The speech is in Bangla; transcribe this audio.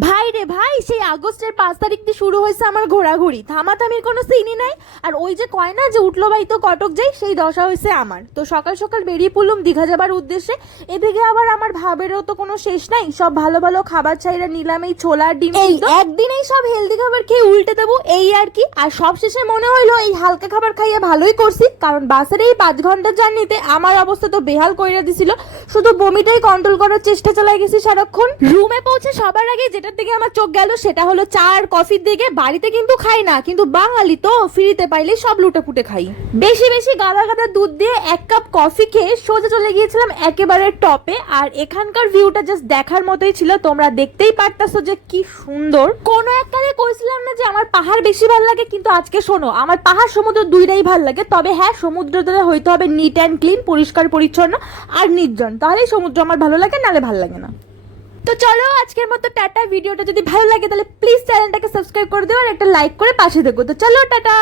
ভাই রে ভাই সেই আগস্টের পাঁচ তারিখ থেকে শুরু হয়েছে আমার ঘোরাঘুরি। থামাথামির কোনো সিনই নাই। আর ওই যে কয় না যে উঠল ভাই তো কটক যাই সেই দশা হয়েছে আমার। তো সকাল সকাল বেরিয়ে পড়লুম দীঘা যাবার উদ্দেশ্যে। এদিকে আবার আমার ভাবেরও তো কোনো শেষ নাই। সব ভালো ভালো খাবার চাইরা নিলাম এই ছোলার ডিম এই একদিনেই সব হেলদি খাবার খেয়ে উল্টে দেবো এই আর কি। আর সব শেষে মনে হইল এই হালকা খাবার খাইয়ে ভালোই করছি কারণ বাসের এই পাঁচ ঘণ্টার জার্নিতে আমার অবস্থা তো বেহাল কইরা দিছিল। শুধু বমিটাই কন্ট্রোল করার চেষ্টা চালাই গেছি সারাক্ষণ। রুমে পৌঁছে সবার আগে যেটার দিকে আমার চোখ গেল সেটা হলো চা আর কফির দিকে। বাড়িতে কিন্তু খাই না কিন্তু বাঙালি তো ফ্রিতে পাইলে সব লুটে পুটে খাই। বেশি বেশি গাদা গাদা দুধ দিয়ে এক কাপ কফি খেয়ে সোজা চলে গিয়েছিলাম একেবারে টপে আর এখানকার ভিউটা জাস্ট দেখার মতোই ছিল তোমরা দেখতেই পারতাছো যে কি সুন্দর। কোনো এককালে কইছিলাম না যে আমার পাহাড় বেশি ভালো লাগে, কিন্তু আজকে শোনো, আমার পাহাড় সমুদ্র দুইটাই ভালো লাগে। তবে হ্যাঁ সমুদ্র ধরে হইতে হবে নিট অ্যান্ড ক্লিন পরিষ্কার, পরিচ্ছন্ন আর নির্জন। তাহলেই সমুদ্র আমার ভালো লাগে, নালে ভালো লাগে না। তো চলো, আজকের মতো টাটা। ভিডিওটা যদি ভালো লাগে, তাহলে প্লিজ চ্যানেলটাকে সাবস্ক্রাইব করে দিও আর একটা লাইক করে পাশে দেখো তো চলো, টাটা।